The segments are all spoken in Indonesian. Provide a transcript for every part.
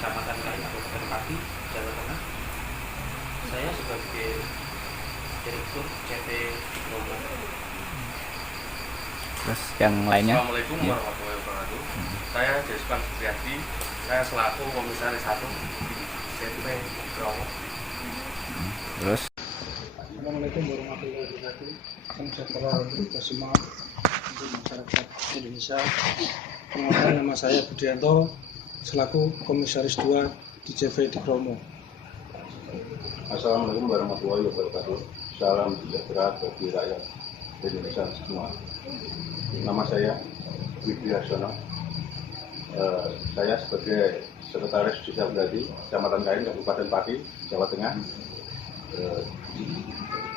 Kecamatan Kain Kabupaten Pati, Jawa Tengah. Saya sebagai Direktur CV Bromo. Terus yang lainnya? Assalamualaikum warahmatullahi wabarakatuh. Saya Despan Supriyadi. Saya selaku Komisaris 1 di CV Bromo. Terus? Assalamualaikum warahmatullahi wabarakatuh. Salam sejahtera untuk kita semua, untuk masyarakat Indonesia. Perkenalkan, nama saya Budianto, selaku Komisaris 2 di CV di Bromo. Assalamualaikum warahmatullahi wabarakatuh. Salam sejahtera bagi rakyat Indonesia semua. Nama saya Widi Harsono. Saya sebagai Sekretaris Desa Brati, Kecamatan Kain, Kabupaten Pati, Jawa Tengah.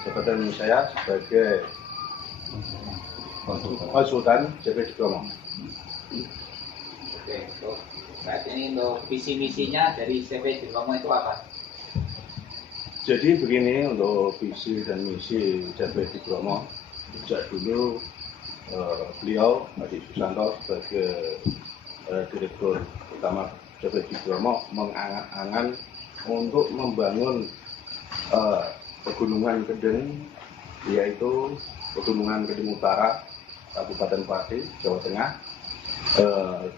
Jabatan saya sebagai konsultan CV di Bromo. Oke, berarti ini untuk visi misinya dari CV di Bromo itu apa? Jadi begini, untuk visi dan misi CV di Bromo, sejak dulu beliau Adi Susanto sebagai Direktur Utama CV di Bromo mengangan-angan untuk membangun Pegunungan Kedeng, yaitu Pegunungan Kedeng Utara, Kabupaten Pati, Jawa Tengah,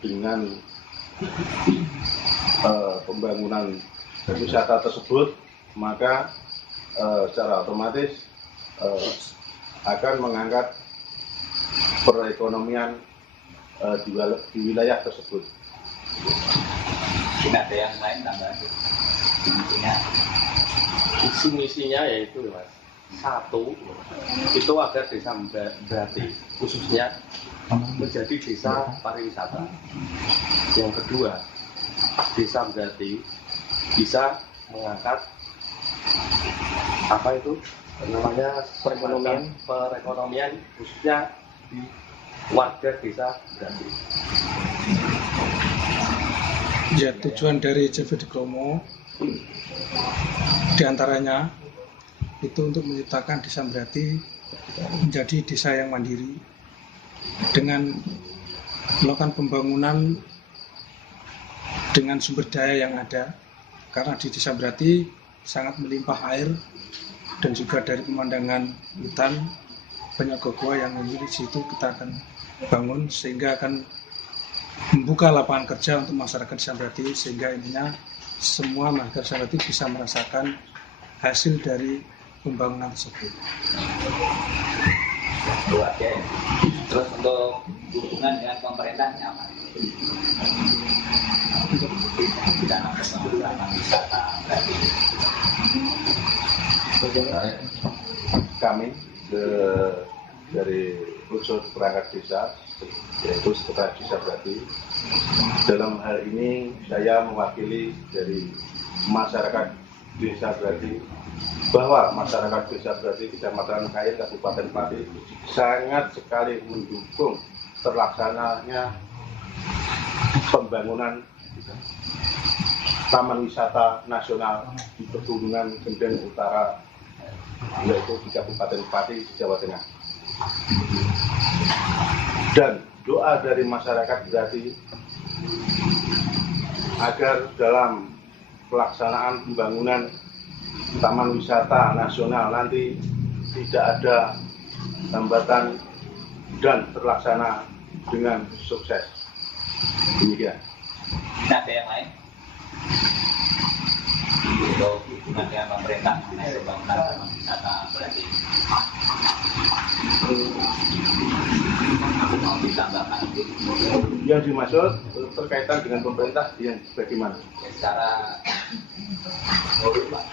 dengan pembangunan wisata tersebut, maka secara otomatis akan mengangkat perekonomian di wilayah tersebut. Mungkin ada yang lain tambahan intinya. Visi misinya yaitu Mas, satu itu agar Desa Brati khususnya menjadi desa pariwisata. Yang kedua, Desa Brati bisa mengangkat apa itu namanya perekonomian khususnya di warga Desa Brati. Ya, tujuan dari CV di Bromo diantaranya itu untuk menciptakan Desa Brati menjadi desa yang mandiri dengan melakukan pembangunan dengan sumber daya yang ada, karena di Desa Brati sangat melimpah air dan juga dari pemandangan hutan banyak goa yang di situ kita akan bangun sehingga akan membuka lapangan kerja untuk masyarakat Desa Brati, sehingga intinya semua masyarakat Desa Brati bisa merasakan hasil dari pembangunan tersebut. Oke. Terus untuk hubungan dengan pemerintahnya apa? Tidak ada pembangunan wisata berarti. Kami dari unsur perangkat desa, yaitu Sekretaris Desa Brati. Dalam hal ini saya mewakili dari masyarakat Desa Brati, bahwa masyarakat Desa Brati Kecamatan Kain Kabupaten Pati sangat sekali mendukung terlaksananya pembangunan Taman Wisata Nasional di Pegunungan Kedeng Utara, yaitu di Kabupaten Pati, Jawa Tengah. Dan doa dari masyarakat Brati agar dalam pelaksanaan pembangunan Taman Wisata Nasional nanti tidak ada hambatan dan terlaksana dengan sukses. Demikian. Ada yang lain? Untuk hubungan dengan pemerintah mengenai pembangunan taman wisata berarti mau ditambahkan Yang dimaksud terkaitan dengan pemerintah yang bagaimana? secara Pak.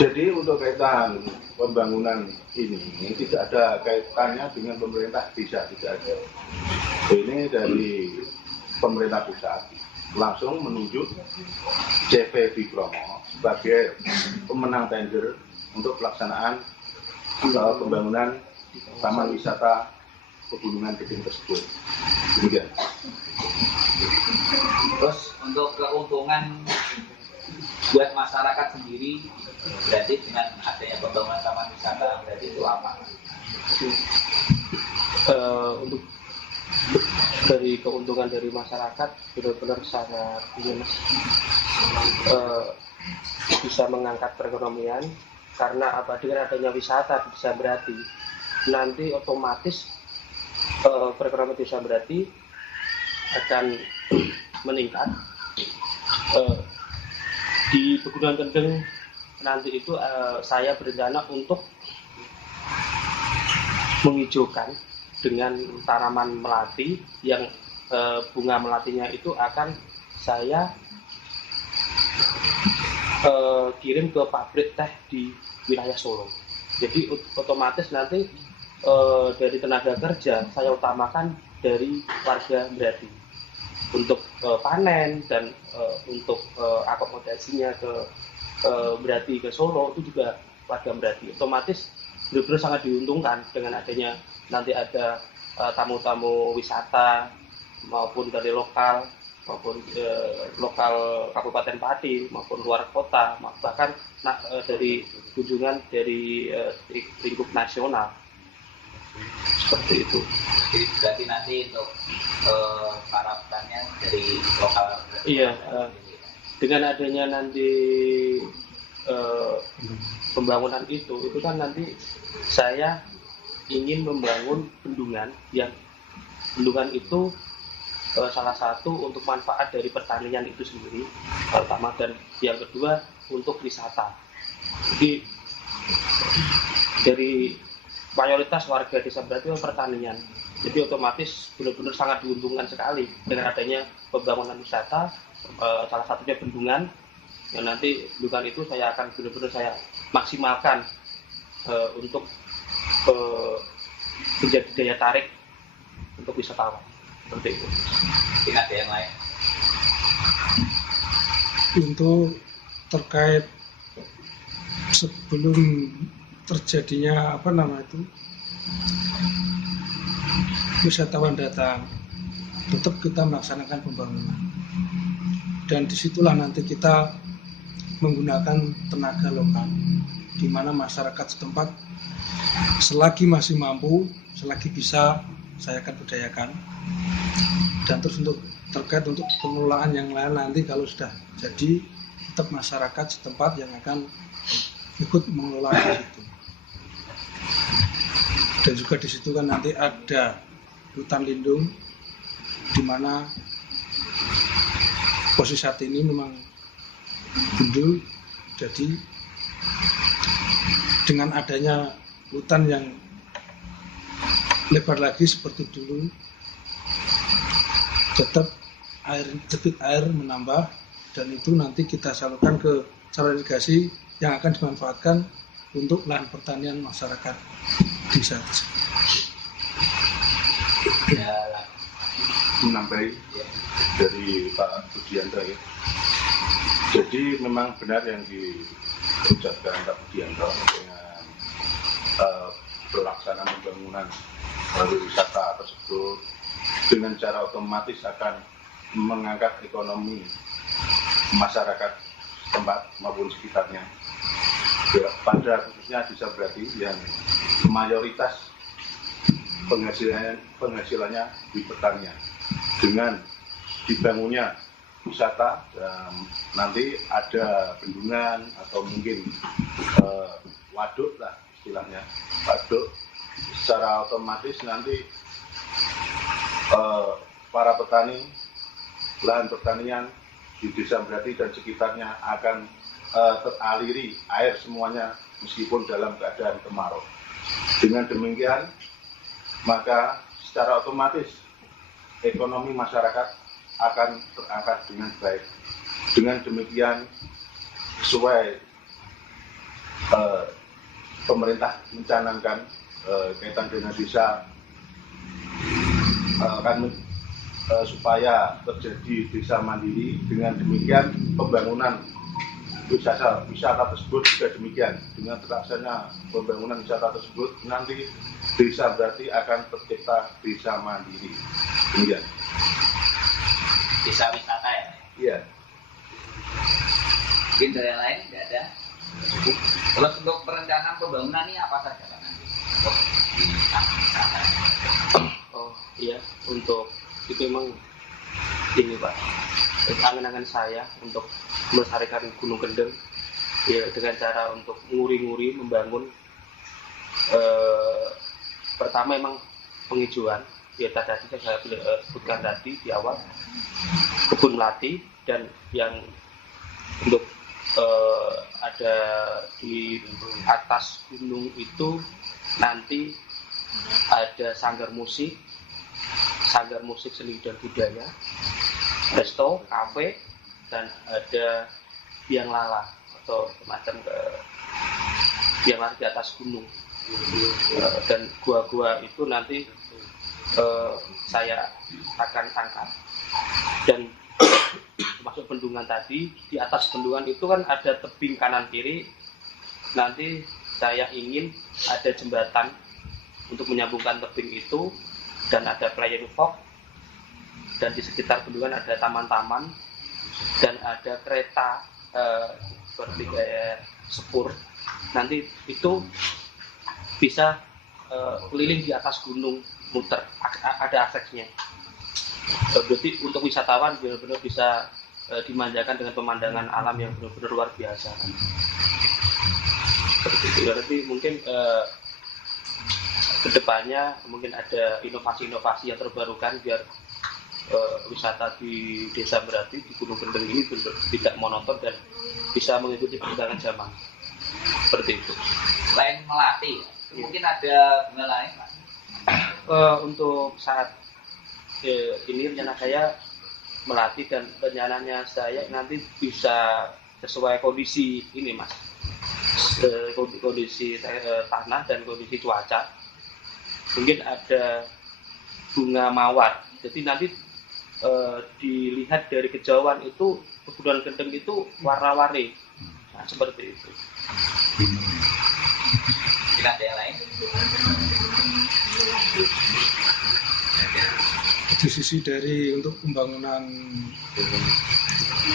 Jadi untuk kaitan pembangunan ini tidak ada kaitannya dengan pemerintah desa, tidak ada. Ini dari pemerintah pusat langsung menunjuk CV di Bromo sebagai pemenang tender untuk pelaksanaan pembangunan Taman Wisata Pegunungan Kedeng tersebut. Demikian. Terus untuk keuntungan buat masyarakat sendiri berarti dengan adanya pembangunan taman wisata berarti itu apa? Untuk dari keuntungan dari masyarakat benar-benar sangat bisa mengangkat perekonomian. Karena apa, dengan adanya wisata di Desa Berati nanti otomatis perekonomian Desa Berati akan meningkat. Di Pegunungan Kendeng nanti itu saya berencana untuk menghijaukan dengan tanaman melati yang bunga melatinya itu akan saya kirim ke pabrik teh di wilayah Solo. Jadi otomatis nanti dari tenaga kerja saya utamakan dari warga Berati untuk panen dan untuk akomodasinya ke Berati ke Solo itu juga warga Berati. Otomatis benar-benar sangat diuntungkan dengan adanya nanti ada tamu-tamu wisata maupun dari lokal maupun lokal Kabupaten Pati maupun luar kota, bahkan dari kunjungan dari lingkup nasional. Seperti itu. Berarti nanti untuk para petani dari lokal. Iya, dengan adanya nanti pembangunan itu kan nanti saya ingin membangun bendungan yang bendungan itu salah satu untuk manfaat dari pertanian itu sendiri pertama, dan yang kedua untuk wisata. Jadi dari mayoritas warga Desa Berati pertanian, jadi otomatis benar-benar sangat diuntungkan sekali dengan adanya pembangunan wisata, salah satunya bendungan yang nanti bendungan itu saya akan benar-benar saya maksimalkan untuk menjadi daya tarik untuk wisatawan. Seperti itu. Mungkin ada yang lain. Untuk terkait sebelum terjadinya wisatawan datang, tetap kita melaksanakan pembangunan, dan disitulah nanti kita menggunakan tenaga lokal, di mana masyarakat setempat selagi masih mampu, selagi bisa, saya akan berdayakan. Dan terus terkait untuk pengelolaan yang lain nanti kalau sudah jadi, tetap masyarakat setempat yang akan ikut mengelola di situ. Dan juga di situ kan nanti ada hutan lindung, di mana posisi saat ini memang gundul. Jadi dengan adanya hutan yang lebar lagi seperti dulu, tetap debit air menambah, dan itu nanti kita salurkan ke saluran irigasi yang akan dimanfaatkan untuk lahan pertanian masyarakat desa tersebut. Menambahi dari Pak Budianto ya. Jadi memang benar yang diucapkan Pak Budianto dengan pelaksanaan pembangunan wisata tersebut dengan cara otomatis akan mengangkat ekonomi masyarakat tempat maupun sekitarnya. Ya, pada khususnya Desa Berati yang mayoritas penghasilannya di pertanian, dengan dibangunnya wisata dan nanti ada bendungan atau mungkin waduk lah istilahnya, waduk, secara otomatis nanti para petani lahan pertanian di Desa Berati dan sekitarnya akan teraliri air semuanya meskipun dalam keadaan kemarau. Dengan demikian maka secara otomatis ekonomi masyarakat akan terangkat dengan baik. Dengan demikian sesuai pemerintah mencanangkan kaitan dengan desa supaya terjadi desa mandiri. Dengan demikian pembangunan wisata tersebut juga demikian. Dengan terlaksana pembangunan wisata tersebut nanti Desa Berati akan tercipta desa mandiri. Demikian. Desa wisata ya? Iya. Mungkin dari yang lain tidak ada. Kalau untuk perencanaan pembangunan ini apa saja nanti? Untuk di wisata. ya untuk itu memang ini Pak, angan-angan saya untuk melestarikan Gunung Kendeng ya dengan cara untuk nguri-nguri membangun pertama memang penghijauan ya tadi saya sebutkan tadi di awal, kebun melati, dan yang untuk ada di atas gunung itu nanti ada sanggar musik seni dan budaya, resto, kafe, dan ada biang lala atau semacam biang lala di atas gunung. Dan gua-gua itu nanti saya akan angkat, dan termasuk bendungan tadi. Di atas bendungan itu kan ada tebing kanan kiri, nanti saya ingin ada jembatan untuk menyambungkan tebing itu, dan ada flying fox, dan di sekitar bendungan ada taman-taman, dan ada kereta seperti kayak sepur. Nanti itu bisa keliling di atas gunung, muter, ada aksesnya. Berarti untuk wisatawan benar-benar bisa dimanjakan dengan pemandangan alam yang benar-benar luar biasa. Seperti itu. Berarti mungkin kedepannya mungkin ada inovasi-inovasi yang terbarukan biar wisata di Desa Berarti di Gunung Kendeng ini tidak monoton dan bisa mengikuti perkembangan zaman. Seperti itu. Selain melatih, mungkin ada bunga lain Pak? Untuk saat ini rencana saya melatih, dan rencananya saya nanti bisa sesuai kondisi ini Mas, kondisi tanah dan kondisi cuaca. Mungkin ada bunga mawar, jadi nanti dilihat dari kejauhan itu pegunungan Kendeng itu warna-warni, nah, seperti itu. Tidak ada yang lain? Di sisi dari untuk pembangunan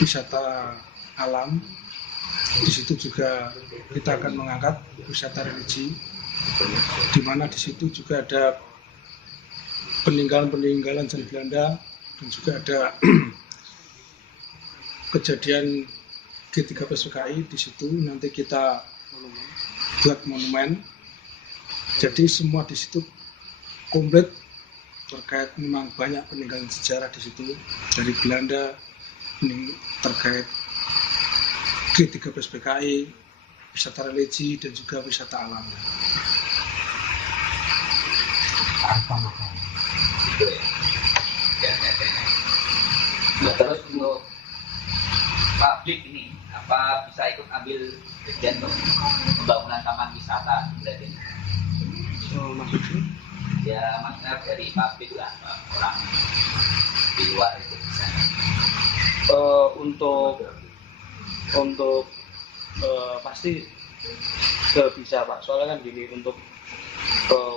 wisata alam, di situ juga kita akan mengangkat wisata religi, di mana di situ juga ada peninggalan-peninggalan zaman Belanda, dan juga ada kejadian G13 PKI di situ. Nanti kita buat monumen. Jadi semua di situ komplit terkait, memang banyak peninggalan sejarah di situ dari Belanda, terkait G13 PKI, wisata religi, dan juga wisata alam. Nah, terus untuk publik ini apa bisa ikut ambil bagian untuk pembangunan taman wisata berarti? Maksudnya? Ya maksudnya dari publik lah, orang di luar itu bisa. Untuk pasti bisa Pak, soalnya kan gini, untuk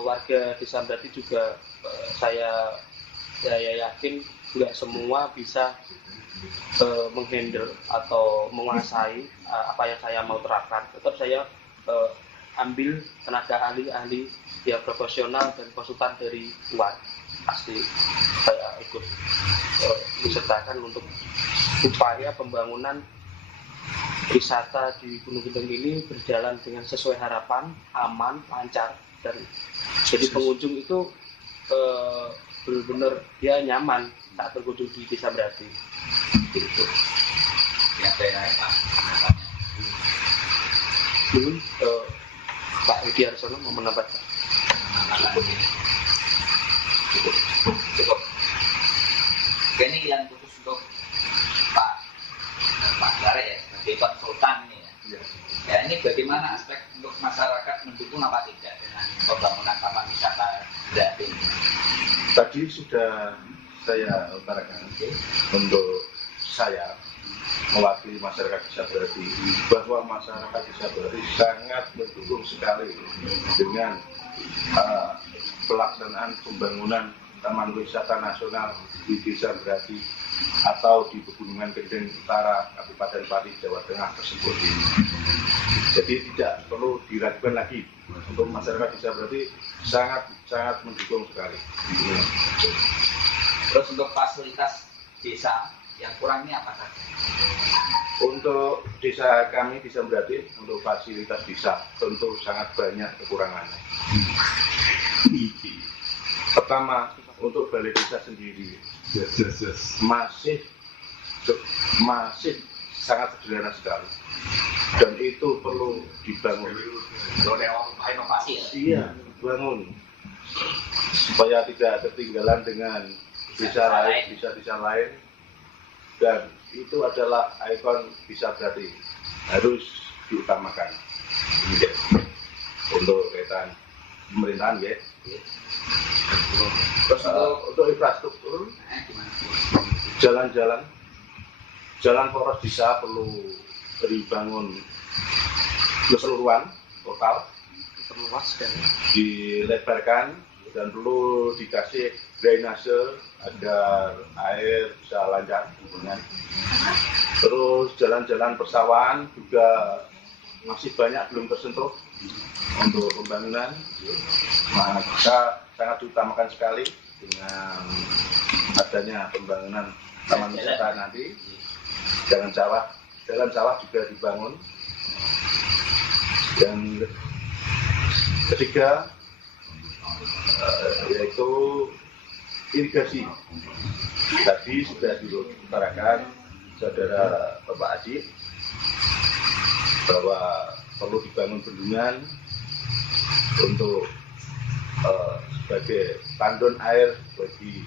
warga Desa Berarti juga saya yakin nggak semua bisa menghandle atau menguasai apa yang saya mau terapkan. Tetap saya ambil tenaga ahli yang profesional dan konsultan dari luar, pasti saya ikut disertakan untuk upaya pembangunan wisata di Gunung Kendeng ini berjalan dengan sesuai harapan, aman, lancar, dan jadi pengunjung itu benar-benar dia nyaman saat berkunjung di Desa Berarti. Gitu. yang saya naik Pak. Pak Edi Arsono mau menambahkan. Cukup. Ini yang khusus untuk Pak Zare ya, sebagai konsultan ini ya. Ya ini bagaimana aspek untuk masyarakat mendukung apa tidak dengan pembangunan taman wisata Berarti ini? Tadi sudah saya utarakan untuk saya mewakili masyarakat Desa Berarti bahwa masyarakat Desa Berarti sangat mendukung sekali dengan pelaksanaan pembangunan Taman Wisata Nasional di Desa Berati atau di Pegunungan Kendeng Utara, Kabupaten Pati, Jawa Tengah tersebut. Jadi tidak perlu diragukan lagi untuk masyarakat Desa Berati sangat mendukung sekali. Terus untuk fasilitas desa yang kurangnya apa saja? Untuk desa kami Desa Berati, untuk fasilitas desa tentu sangat banyak kekurangannya. Pertama, untuk balai desa sendiri masih sangat sederhana sekali, dan itu perlu dibangun. Inovasi ya? Iya, dibangun supaya tidak ketinggalan dengan desa lain, dan itu adalah ikon Desa Berati, harus diutamakan. Untuk kaitan pemerintahan ya. Terus untuk infrastruktur, jalan poros desa perlu dibangun keseluruhan total, dilebarkan, dan perlu dikasih drainase agar air bisa lancar. Terus jalan-jalan persawahan juga masih banyak belum tersentuh untuk pembangunan, maka sangat diutamakan sekali dengan adanya pembangunan taman wisata nanti. Jalan sawah juga dibangun. Dan ketiga yaitu irigasi. Tadi sudah diutarakan saudara Bapak Adi bahwa perlu dibangun bendungan untuk sebagai tandon air bagi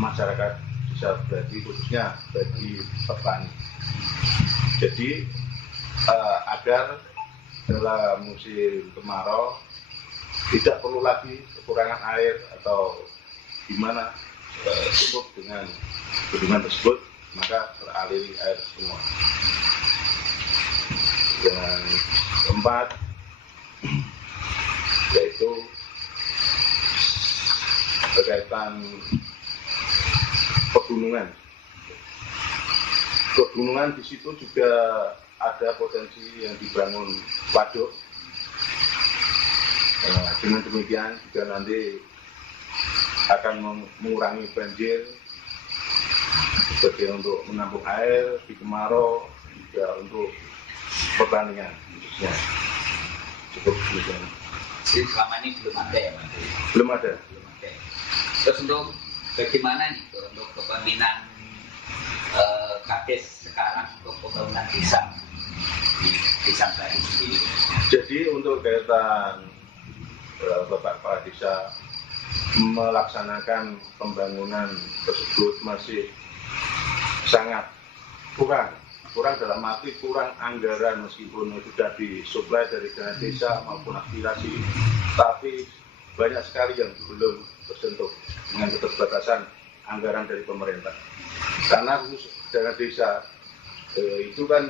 masyarakat Desa Berati, khususnya bagi petani. Jadi agar dalam musim kemarau tidak perlu lagi kekurangan air atau di mana cukup dengan bendungan tersebut, maka teraliri air semua. Dan keempat yaitu berkaitan pegunungan. Pegunungan di situ juga ada potensi yang dibangun waduk. Dengan demikian juga nanti akan mengurangi banjir, sebagai untuk menampung air di kemarau, juga untuk pertanian khususnya. Cukup demikian. Jadi selama ini belum ada ya, Mas? Belum ada. Terus untuk bagaimana nih untuk kepemimpinan Kades sekarang untuk pembangunan desa di Desa Berati sendiri? Jadi untuk kaitan Bapak Kepala Desa melaksanakan pembangunan tersebut masih sangat kurang dalam arti kurang anggaran, meskipun sudah disuplai dari dana desa maupun aspirasi, tapi banyak sekali yang belum tersentuh dengan keterbatasan anggaran dari pemerintah. Karena khusus dana desa itu kan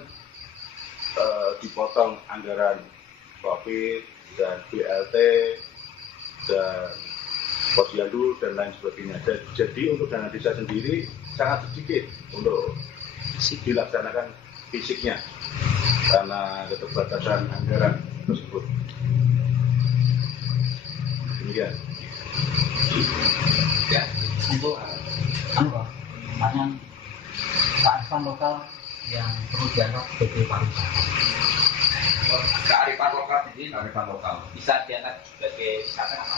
dipotong anggaran COVID dan BLT dan posyandu dan lain sebagainya. Jadi untuk dana desa sendiri sangat sedikit untuk dilaksanakan fisiknya karena keterbatasan anggaran tersebut. Demikian. Ya, untuk banyak kearifan lokal yang perlu dianggap sebagai pariwisata. Kearifan lokal sendiri, kearifan lokal bisa dianggap sebagai wisata apa?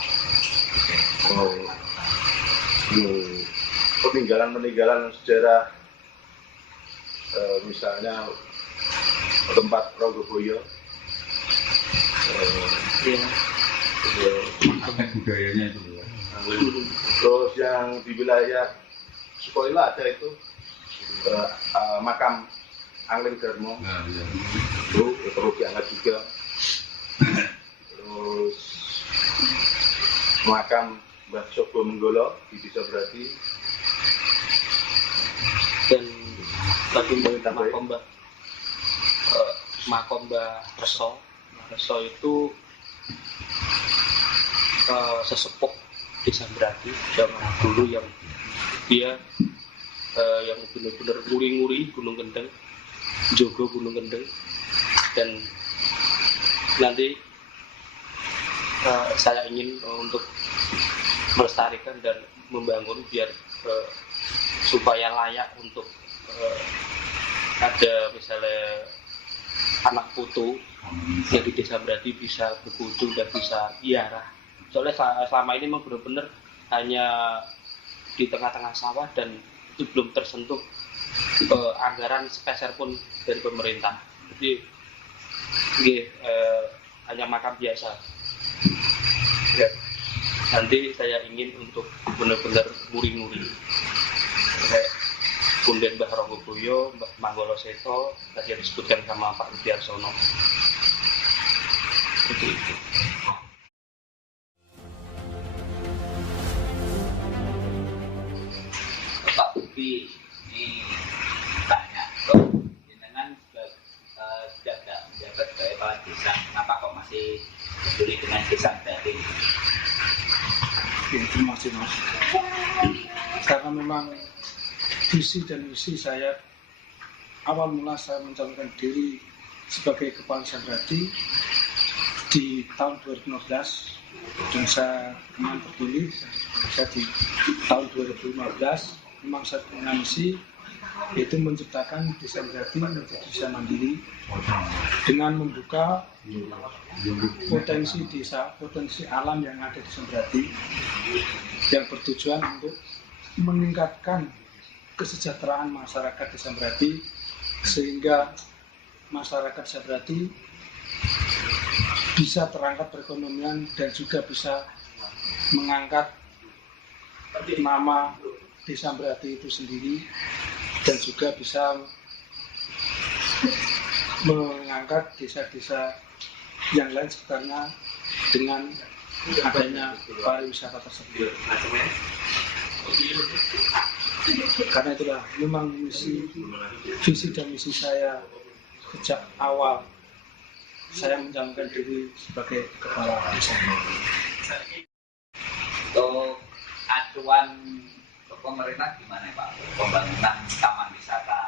Peninggalan sejarah, misalnya tempat Rogoboyo, budayanya itu ya. Terus yang di wilayah Sukoila ada itu makam Angling Darmo, itu perlu diangkat juga. Terus makam Mbah Sobo Menggolo di Desa Berati, dan tadi makom Mbah Reso itu sesepuh desa Brati zaman dulu yang dia yang benar-benar nguri-nguri Gunung Kendeng, jogo Gunung Kendeng, dan nanti saya ingin untuk melestarikan dan membangun biar supaya layak untuk ada misalnya anak putu yang di desa Brati bisa berkunjung dan bisa ziarah. Soalnya selama ini memang benar-benar hanya di tengah-tengah sawah dan itu belum tersentuh anggaran sepeser pun dari pemerintah. Jadi hanya makam biasa. Ya. Nanti saya ingin untuk benar-benar nguri-nguri. Kayak Punden Mbah Ronggoboyo, Mbah Manggolo Seto, tadi disebutkan sama Pak Widiarsono. Seperti itu. Pak Budi, ini tanya, kok jenengan sudah tidak menjabat sebagai kepala desa, kenapa kok masih peduli dengan desa Brati? Terima kasih Mas. Karena memang visi dan misi saya awal mula saya mencalonkan diri sebagai kepala desa Brati di tahun 2015 dan saya kemudian terpilih saya di tahun 2015. Memang saya punya misi yaitu menciptakan desa Brati menjadi desa mandiri dengan membuka potensi desa, potensi alam yang ada di Brati yang bertujuan untuk meningkatkan kesejahteraan masyarakat desa Brati sehingga masyarakat desa Brati bisa terangkat perekonomian dan juga bisa mengangkat nama desa Brati itu sendiri dan juga bisa mengangkat desa-desa yang lain sekitarnya dengan adanya pariwisata tersebut. Karena itulah memang visi dan misi saya sejak awal saya mencalonkan diri sebagai kepala desa. Untuk acuan ke pemerintah gimana Pak? Pembangunan taman wisata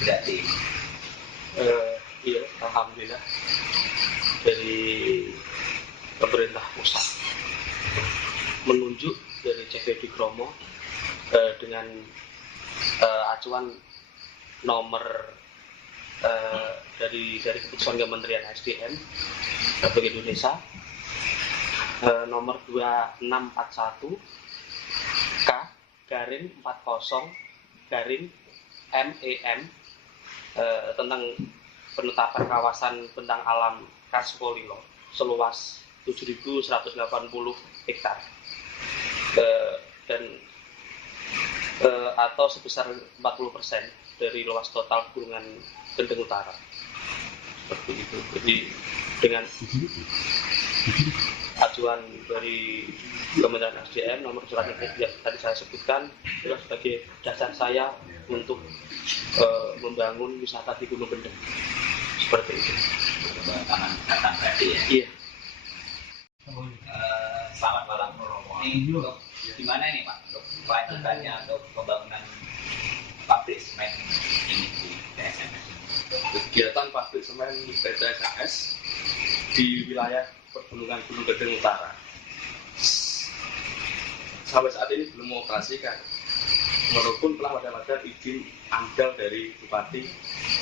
Brati. Iya, alhamdulillah dari pemerintah pusat menunjuk dari CVD Kromo dengan acuan nomor dari keputusan Kementerian SDM Republik Indonesia nomor 2641 K/40/MEM tentang penetapan kawasan bentang alam Kaskolilo seluas 7.180 hektar dan atau sebesar 40% dari luas total Gunungan Kendeng Utara. Seperti itu. Jadi dengan acuan dari Kementerian SDM nomor surat yang tadi saya sebutkan itu sebagai dasar saya untuk membangun wisata di Gunung Kendeng. Seperti itu. Taman wisata Brati ya. Iya. Selamat malam. Ini untuk gimana ini Pak untuk kelanjutannya untuk pembangunan pabrik semen ini di PSMS? Kegiatan pabrik semen PT SMS di wilayah Pegunungan Gunung Kendeng Utara sampai saat ini belum mengoperasikan walaupun telah mendapatkan izin AMDAL dari Bupati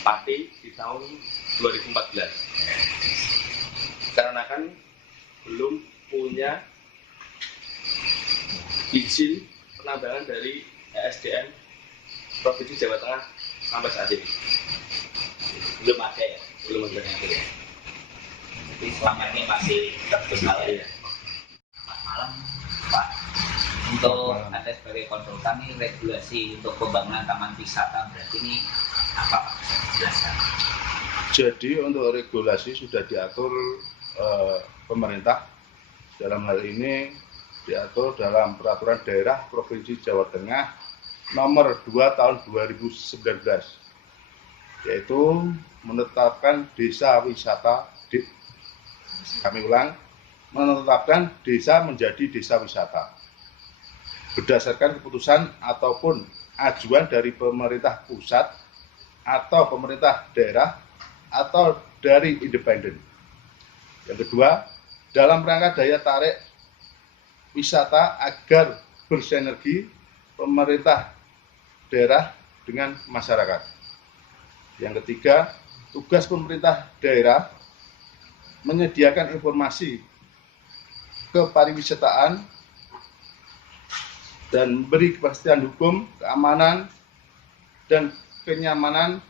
Pati di tahun 2014 karena kan belum punya izin penambangan dari ESDM Provinsi Jawa Tengah sampai saat ini Belum ada ya? belum ada. Jadi selama ini masih terkendala ya. Selamat malam Pak. Untuk Anda sebagai konsultan ini regulasi untuk pembangunan taman wisata Brati ini apa Pak? Jelaskan. Jadi untuk regulasi sudah diatur pemerintah dalam hal ini diatur dalam peraturan daerah Provinsi Jawa Tengah nomor 2 tahun 2019 yaitu menetapkan desa wisata menetapkan desa menjadi desa wisata berdasarkan keputusan ataupun ajuan dari pemerintah pusat atau pemerintah daerah atau dari independen. Yang kedua, dalam rangka daya tarik wisata agar bersinergi pemerintah daerah dengan masyarakat. Yang ketiga, tugas pemerintah daerah menyediakan informasi kepariwisataan dan memberi kepastian hukum, keamanan, dan kenyamanan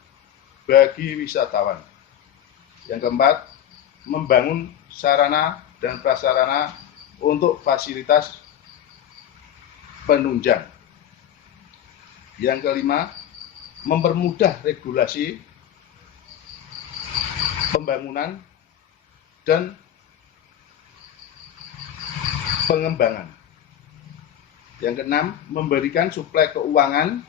bagi wisatawan. Yang keempat, membangun sarana dan prasarana untuk fasilitas penunjang. Yang kelima, mempermudah regulasi pembangunan dan pengembangan. Yang keenam, memberikan suplai keuangan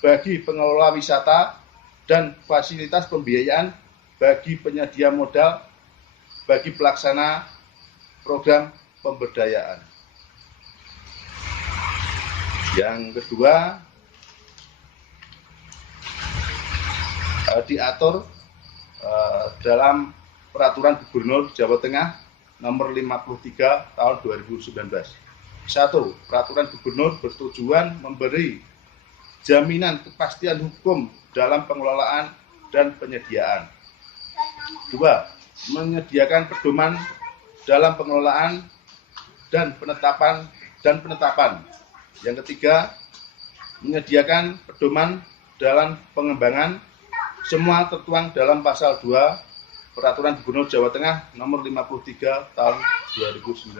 bagi pengelola wisata dan fasilitas pembiayaan bagi penyedia modal bagi pelaksana program pemberdayaan. Yang kedua, diatur dalam Peraturan Gubernur Jawa Tengah Nomor 53 Tahun 2019. 1. Peraturan Gubernur bertujuan memberi jaminan kepastian hukum dalam pengelolaan dan penyediaan. 2. Menyediakan pedoman dalam pengelolaan dan penetapan. Yang ketiga, menyediakan pedoman dalam pengembangan. Semua tertuang dalam pasal 2 Peraturan Gubernur Jawa Tengah Nomor 53 Tahun 2019.